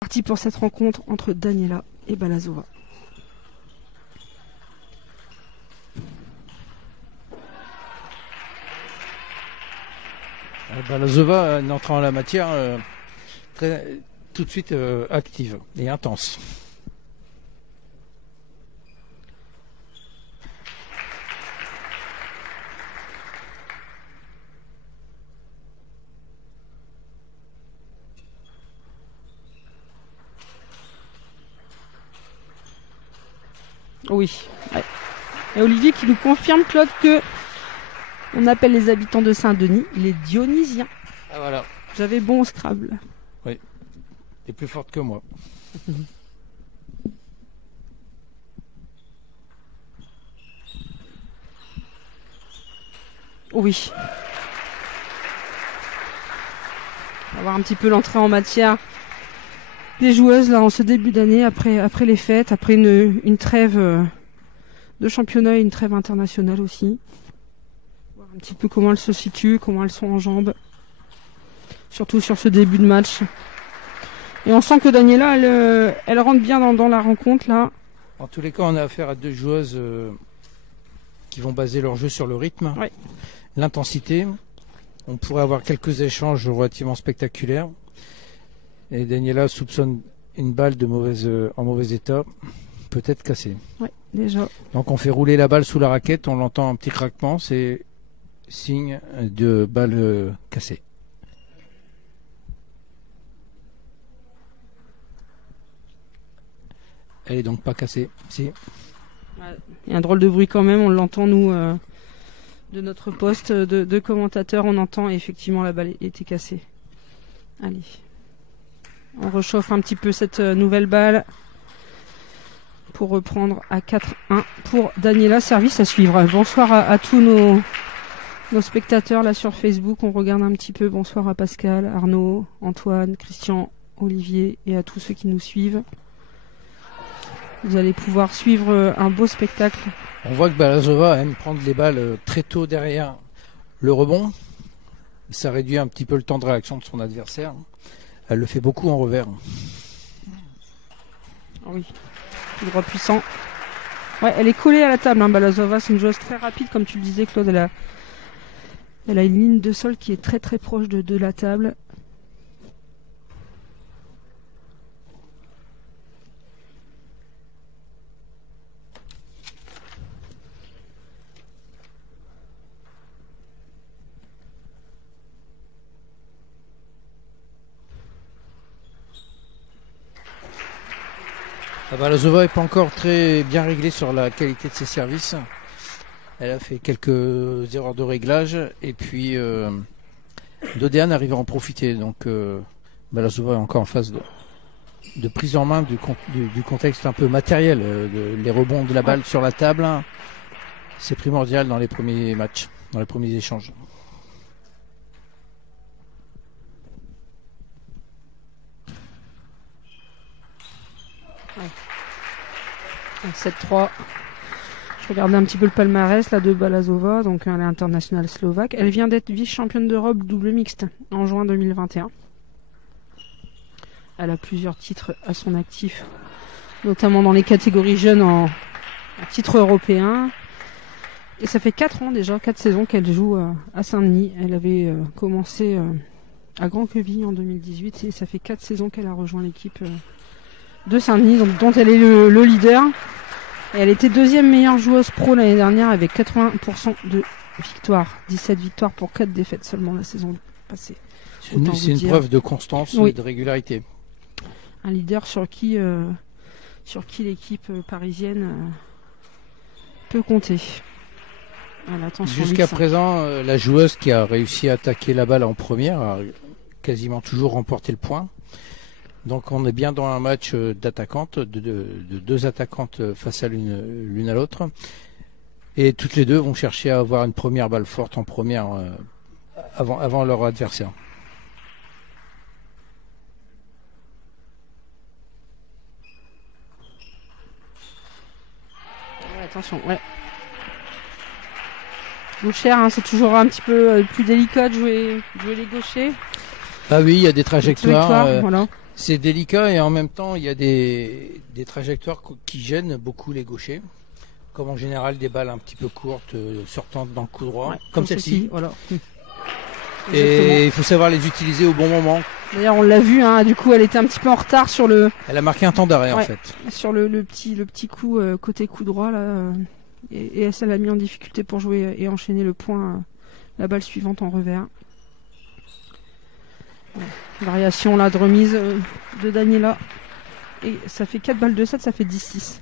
Parti pour cette rencontre entre Daniela et Balazova. Balazova, en entrant en la matière, tout de suite active et intense. Oui. Ouais. Et Olivier qui nous confirme, Claude, que on appelle les habitants de Saint-Denis les Dionysiens. Ah voilà. J'avais bon au Scrabble. Oui. T'es plus forte que moi. Oui. On va voir un petit peu l'entrée en matière des joueuses là en ce début d'année, après les fêtes, après une trêve de championnat et une trêve internationale aussi. Voir un petit peu comment elles se situent, comment elles sont en jambes. Surtout sur ce début de match. Et on sent que Daniela, elle rentre bien dans la rencontre là. En tous les cas, on a affaire à deux joueuses qui vont baser leur jeu sur le rythme, ouais, l'intensité. On pourrait avoir quelques échanges relativement spectaculaires. Et Daniela soupçonne une balle en mauvais état, peut-être cassée. Ouais, déjà. Donc on fait rouler la balle sous la raquette, on l'entend un petit craquement, c'est signe de balle cassée. Elle est donc pas cassée, si. Il y a un drôle de bruit quand même, on l'entend nous de notre poste de commentateur, on entend effectivement la balle était cassée. Allez. On réchauffe un petit peu cette nouvelle balle pour reprendre à 4-1 pour Daniela. Service à suivre. Bonsoir à tous nos spectateurs là sur Facebook. On regarde un petit peu. Bonsoir à Pascal, Arnaud, Antoine, Christian, Olivier et à tous ceux qui nous suivent. Vous allez pouvoir suivre un beau spectacle. On voit que Balazova aime prendre les balles très tôt derrière le rebond. Ça réduit un petit peu le temps de réaction de son adversaire. Elle le fait beaucoup en revers. Oui, tout droit puissant. Ouais, elle est collée à la table, hein, Balazova. C'est une joueuse très rapide, comme tu le disais, Claude. Elle a une ligne de sol qui est très très proche de la table. Balazova n'est pas encore très bien réglée sur la qualité de ses services. Elle a fait quelques erreurs de réglage et puis Dodiane arrive à en profiter. Donc Balazova est encore en phase de prise en main du contexte un peu matériel. Les rebonds de la balle sur la table, c'est primordial dans les premiers matchs, dans les premiers échanges. Ouais. 7-3. Je regardais un petit peu le palmarès là de Balazova, donc elle est internationale slovaque. Elle vient d'être vice-championne d'Europe double mixte en juin 2021. Elle a plusieurs titres à son actif, notamment dans les catégories jeunes en titre européen. Et ça fait 4 ans déjà, 4 saisons qu'elle joue à Saint-Denis. Elle avait commencé à Grand-Queville en 2018 et ça fait 4 saisons qu'elle a rejoint l'équipe de Saint-Denis, dont elle est le leader. Et elle était deuxième meilleure joueuse pro l'année dernière avec 80% de victoires. 17 victoires pour 4 défaites seulement la saison passée. C'est une preuve de constance et de régularité. Un leader sur qui l'équipe parisienne peut compter. Voilà, jusqu'à présent, la joueuse qui a réussi à attaquer la balle en première a quasiment toujours remporté le point. Donc on est bien dans un match d'attaquantes, de deux attaquantes face à l'une à l'autre. Et toutes les deux vont chercher à avoir une première balle forte en première avant leur adversaire. Ouais, attention, ouais. Gauchère, hein, c'est toujours un petit peu plus délicat de jouer les gauchers. Ah oui, il y a des trajectoires. Voilà. C'est délicat et en même temps, il y a des trajectoires qui gênent beaucoup les gauchers. Comme en général des balles un petit peu courtes sortant dans le coup droit, comme celle-ci. Voilà. Et il faut savoir les utiliser au bon moment. D'ailleurs, on l'a vu, hein, du coup, elle était un petit peu en retard sur le. Elle a marqué un temps d'arrêt en fait. Sur le petit coup côté coup droit là, et ça l'a mis en difficulté pour jouer et enchaîner le point, la balle suivante en revers. Variation là de remise de Daniela. Et ça fait 4 balles de 7, ça fait 10-6.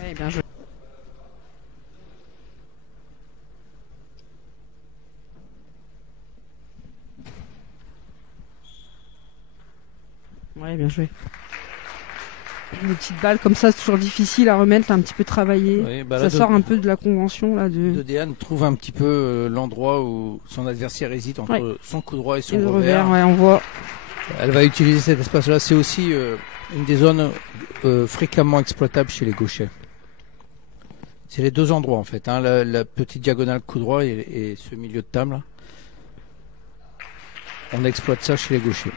Ouais, bien joué. Ouais, bien joué. Des petites balles comme ça, c'est toujours difficile à remettre, un petit peu travaillé. Oui, bah ça sort un peu de la convention là de. Dedeane trouve un petit peu l'endroit où son adversaire hésite entre son coup droit et son le revers. Ouais, on voit. Elle va utiliser cet espace-là. C'est aussi une des zones fréquemment exploitables chez les gauchers. C'est les deux endroits en fait, hein, la petite diagonale coup droit et ce milieu de table. Là. On exploite ça chez les gauchers.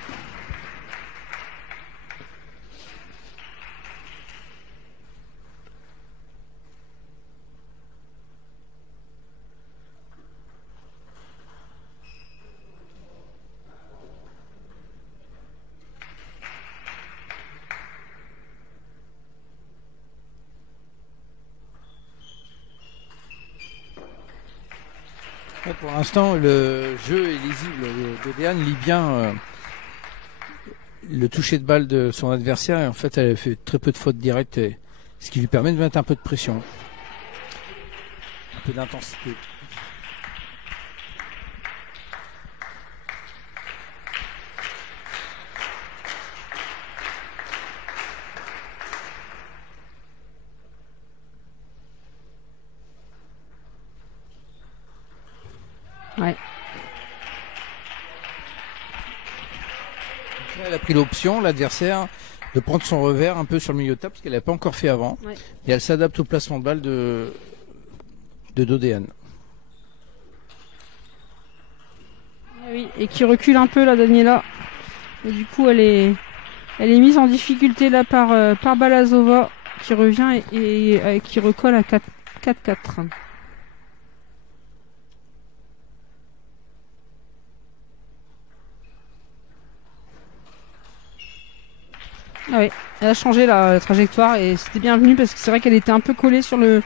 Pour l'instant, le jeu est lisible. Dedeane lit bien le toucher de balle de son adversaire. Et en fait, elle fait très peu de fautes directes, ce qui lui permet de mettre un peu de pression, un peu d'intensité. Ouais. Elle a pris l'option, l'adversaire, de prendre son revers un peu sur le milieu de table, parce qu'elle n'avait pas encore fait avant. Ouais. Et elle s'adapte au placement de balle de Dedeane. Oui, et qui recule un peu la Daniela. Et du coup, elle est mise en difficulté là par Balazova, qui revient et qui recolle à 4-4. Ah oui, elle a changé la trajectoire et c'était bienvenu parce que c'est vrai qu'elle était un peu collée sur le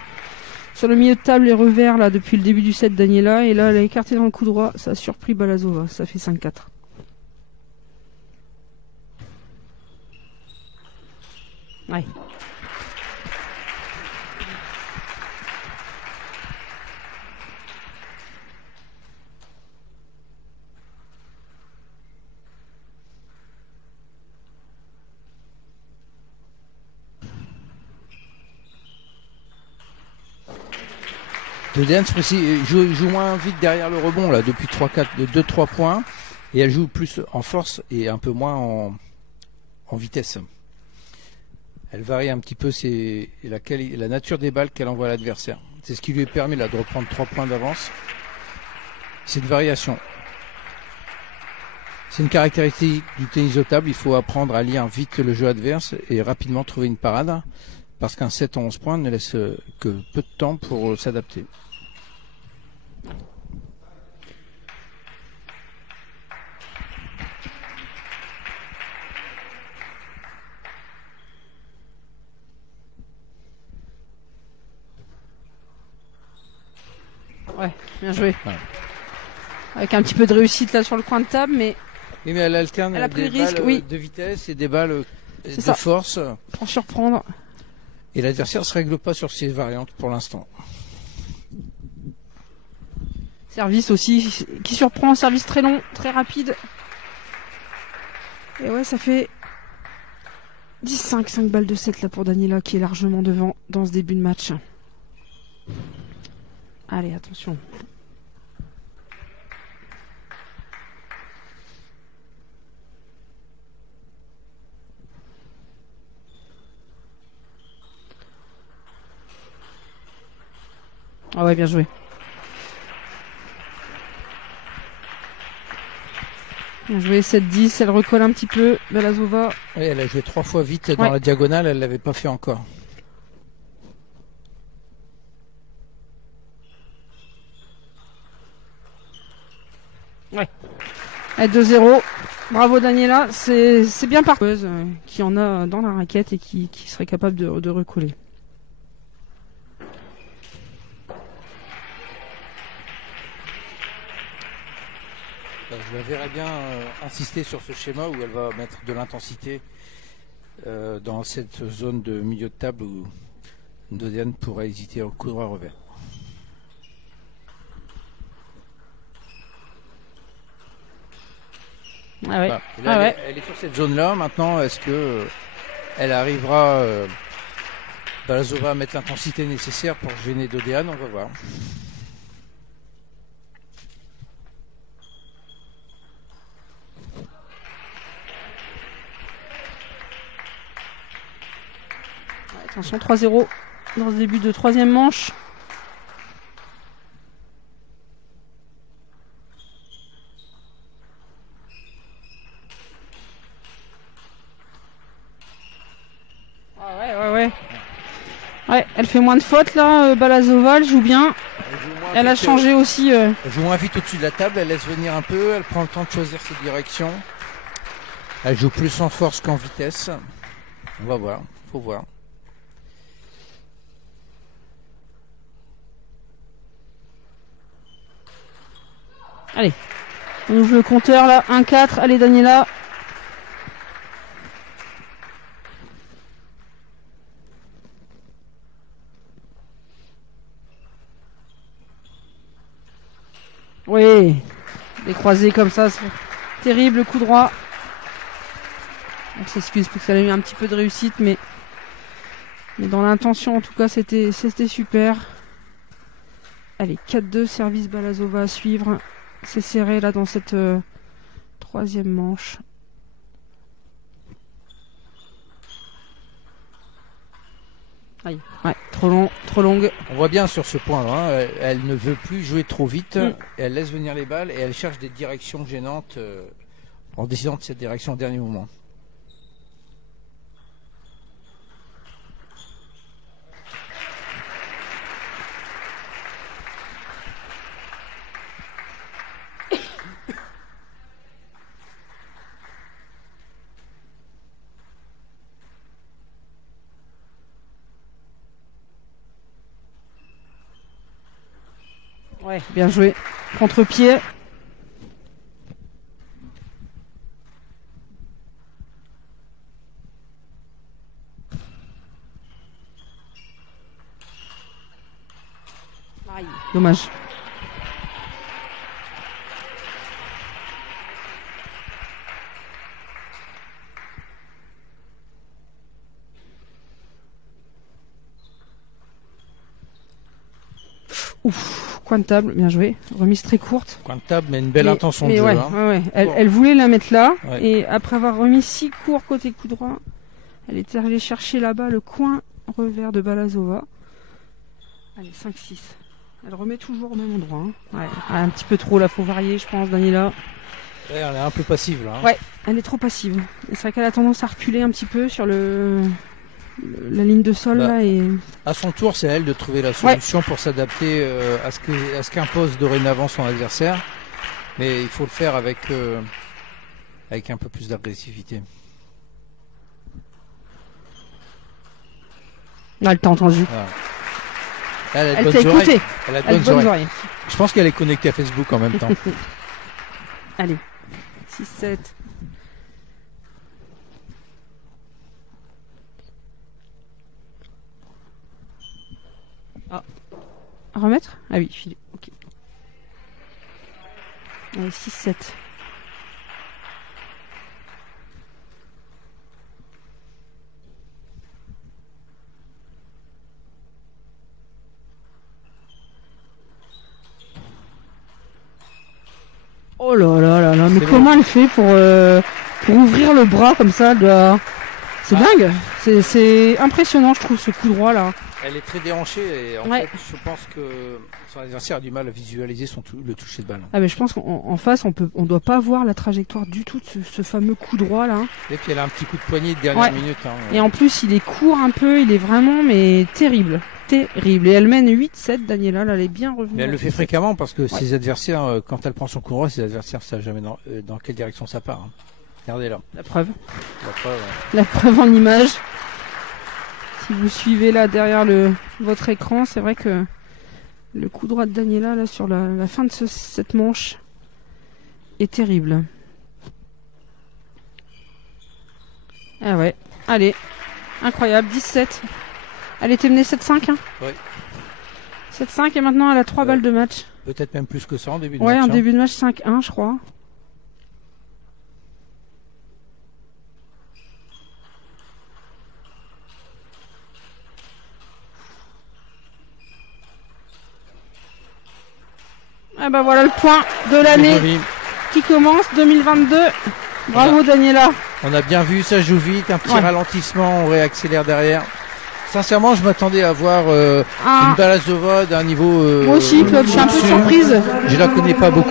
milieu de table et revers là depuis le début du set Daniela, et là elle a écarté dans le coup droit, ça a surpris Balazova, ça fait 5-4. Ouais. Dedeane joue moins vite derrière le rebond là depuis 2-3 points, et elle joue plus en force et un peu moins en vitesse. Elle varie un petit peu la nature des balles qu'elle envoie à l'adversaire. C'est ce qui lui permet là de reprendre 3 points d'avance. C'est une variation. C'est une caractéristique du tennis de table. Il faut apprendre à lire vite le jeu adverse et rapidement trouver une parade, parce qu'un 7 en 11 points ne laisse que peu de temps pour s'adapter. Ouais, bien joué. Ouais. Avec un petit peu de réussite là sur le coin de table, mais. Oui, mais elle alterne Elle a pris des le risque, balles oui. de vitesse et des balles de ça. force. Pour surprendre. Et l'adversaire ne se règle pas sur ces variantes pour l'instant. Service aussi qui surprend, service très long, très rapide. Et ouais, ça fait 10-5, 5 balles de 7 là pour Daniela qui est largement devant dans ce début de match. Allez, attention. Ah ouais, bien joué. Bien joué, 7-10, elle recolle un petit peu, Balazova. Oui, elle a joué 3 fois vite dans Ouais. la diagonale, elle l'avait pas fait encore. Ouais. À 2-0. Bravo Daniela, c'est bien parti. Qui en a dans la raquette et qui serait capable de recoller. Je la verrais bien insister sur ce schéma où elle va mettre de l'intensité dans cette zone de milieu de table où Dodiane pourrait hésiter au coup droit revers. Ah ouais. Voilà. Là, Ah ouais. elle est sur cette zone-là. Maintenant, est-ce que elle arrivera Balazova à mettre l'intensité nécessaire pour gêner Dodiane? On va voir. Attention, 3-0 dans ce début de troisième manche. Ah ouais. Ouais, elle fait moins de fautes là, Balazova, elle joue bien. Elle a changé aussi. Elle joue moins vite au-dessus de la table, elle laisse venir un peu, elle prend le temps de choisir ses directions. Elle joue plus en force qu'en vitesse. On va voir, faut voir. Allez, on ouvre le compteur là, 1-4, allez Daniela. Oui, les croisés comme ça, c'est terrible, le coup droit. On s'excuse parce qu'elle a eu un petit peu de réussite, mais dans l'intention en tout cas c'était super. Allez, 4-2, service Balazova à suivre. C'est serré là dans cette troisième manche. Aïe. Ouais, trop long, trop longue. On voit bien sur ce point-là, hein, elle ne veut plus jouer trop vite, elle laisse venir les balles et elle cherche des directions gênantes en décidant de cette direction au dernier moment. Ouais, bien joué. Contre-pied. Aïe, dommage. Ouf, coin de table, bien joué. Remise très courte. Coin de table, mais une belle intention de mais jeu. ouais, Hein. ouais. Elle voulait la mettre là. Ouais. Et après avoir remis si court côté coup droit, elle était allée chercher là-bas le coin revers de Balazova. Allez, 5-6. Elle remet toujours au même endroit. Hein. Ouais, un petit peu trop là, faut varier, je pense, Daniela. Ouais, elle est un peu passive là. Hein. Ouais, elle est trop passive. Et c'est vrai qu'elle a tendance à reculer un petit peu sur la ligne de sol là et. À son tour, c'est à elle de trouver la solution pour s'adapter à ce qu'impose dorénavant son adversaire. Mais il faut le faire avec un peu plus d'agressivité. Elle t'a entendu. Voilà. Elle t'a écouté. Elle a de bonnes oreilles. Je pense qu'elle est connectée à Facebook en même temps. Allez, 6-7. Ah. À remettre? Ah oui, filet. Ok. Allez, 6-7. Oh là là là là, mais C'est comment elle fait pour ouvrir le bras comme ça C'est dingue. C'est impressionnant, je trouve, ce coup droit là. Elle est très déhanchée et en Ouais. fait, je pense que son adversaire a du mal à visualiser le toucher de balle. Ah mais je pense qu'en face, on doit pas voir la trajectoire du tout de ce fameux coup droit là. Et puis elle a un petit coup de poignet de dernière Ouais. minute. Hein. Et en plus, il est court un peu, il est vraiment mais terrible. Terrible. Et elle mène 8-7, Daniela, là, elle est bien revenue. Mais elle à le fait 8-7. fréquemment parce que ses adversaires, quand elle prend son coup droit, ses adversaires savent jamais dans quelle direction ça part. Hein. Regardez là. La preuve. La preuve, ouais. La preuve en image. Si vous suivez là derrière votre écran, c'est vrai que le coup droit de Daniela là sur la fin de cette manche est terrible. Ah ouais, allez, incroyable, 17. Elle était menée 7-5 hein. Oui. 7-5 et maintenant elle a 3 balles de match. Peut-être même plus que ça en début de Ouais, match. en hein. début de match 5-1 je crois. Ah bah voilà le point de C'est l'année joli. qui commence 2022. Bravo Daniela. On a bien vu, ça joue vite, un petit Ouais. ralentissement, on réaccélère derrière. Sincèrement, je m'attendais à voir Ah, une Balasova d'un niveau. moi aussi Claude, je suis un peu au-dessus. surprise. Je la connais pas beaucoup.